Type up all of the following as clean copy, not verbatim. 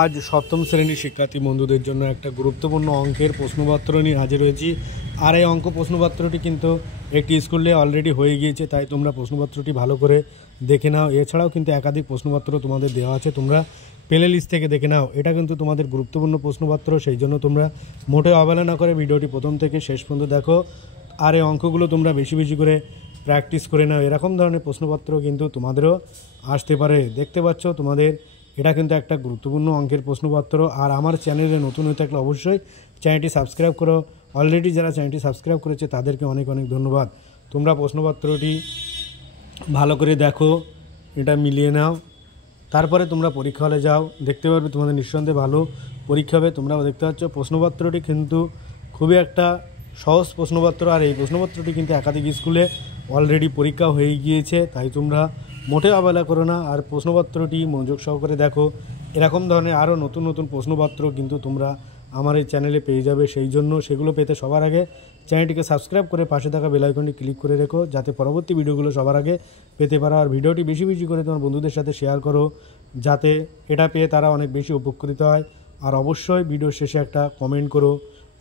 আজ সপ্তম শ্রেণীর শিক্ষার্থী বন্ধুদের জন্য একটা গুরুত্বপূর্ণ অঙ্কের প্রশ্নপত্র নিয়ে হাজির হয়েছি। আর এই অঙ্ক প্রশ্নপত্রটি কিন্তু একটি স্কুলে অলরেডি হয়ে গিয়েছে, তাই তোমরা প্রশ্নপত্রটি ভালো করে দেখে নাও। এছাড়াও কিন্তু একাধিক প্রশ্নপত্র তোমাদের দেওয়া আছে, তোমরা প্লে লিস্ট থেকে দেখে নাও। এটা কিন্তু তোমাদের গুরুত্বপূর্ণ প্রশ্নপত্র, সেই জন্য তোমরা মোটেও অবহেলা না করে ভিডিওটি প্রথম থেকে শেষ পর্যন্ত দেখো। আর এই অঙ্কগুলো তোমরা বেশি বেশি করে প্র্যাকটিস করে নাও। এরকম ধরনের প্রশ্নপত্র কিন্তু তোমাদেরও আসতে পারে। দেখতে পাচ্ছ তোমাদের এটা কিন্তু একটা গুরুত্বপূর্ণ অঙ্কের প্রশ্নপত্র। আর আমার চ্যানেলে নতুন হয়ে থাকলে অবশ্যই চ্যানেলটি সাবস্ক্রাইব করো। অলরেডি যারা চ্যানেলটি সাবস্ক্রাইব করেছে তাদেরকে অনেক অনেক ধন্যবাদ। তোমরা প্রশ্নপত্রটি ভালো করে দেখো, এটা মিলিয়ে নাও, তারপরে তোমরা পরীক্ষা হলে যাও, দেখতে পারবে তোমাদের নিঃসন্দেহে ভালো পরীক্ষা হবে। তোমরা দেখতে পাচ্ছ প্রশ্নপত্রটি কিন্তু খুবই একটা সহজ প্রশ্নপত্র। আর এই প্রশ্নপত্রটি কিন্তু একাধিক স্কুলে অলরেডি পরীক্ষা হয়ে গিয়েছে, তাই তোমরা মোটেও অবহেলা করো না। আর প্রশ্নপত্রটি মনোযোগ সহকারে দেখো। এরকম ধরনের আরও নতুন নতুন প্রশ্নপত্র কিন্তু তোমরা আমার এই চ্যানেলে পেয়ে যাবে। সেই জন্য সেগুলো পেতে সবার আগে চ্যানেলটিকে সাবস্ক্রাইব করে পাশে থাকা বেল আইকনটি ক্লিক করে রেখো, যাতে পরবর্তী ভিডিওগুলো সবার আগে পেতে পারো। আর ভিডিওটি বেশি বেশি করে তোমার বন্ধুদের সাথে শেয়ার করো, যাতে এটা পেয়ে তারা অনেক বেশি উপকৃত হয়। আর অবশ্যই ভিডিও শেষে একটা কমেন্ট করো,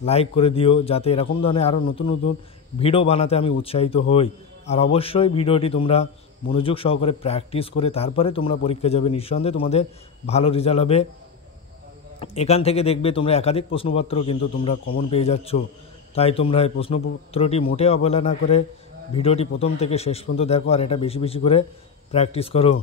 লাইক করে দিও, যাতে এরকম ধরনের আরও নতুন নতুন ভিডিও বানাতে আমি উৎসাহিত হই। আর অবশ্যই ভিডিওটি তোমরা মনোযোগ সহকারে প্র্যাকটিস করে তারপরে তোমরা পরীক্ষা যাবে, নিঃসন্দেহে তোমাদের ভালো রেজাল্ট হবে। এখান থেকে দেখবে তোমরা একাধিক প্রশ্নপত্র কিন্তু তোমরা কমন পেয়ে যাচ্ছ। তাই তোমরা এই প্রশ্নপত্রটি মোটেও অবহেলা না করে ভিডিওটি প্রথম থেকে শেষ পর্যন্ত দেখো, আর এটা বেশি বেশি করে প্র্যাকটিস করো।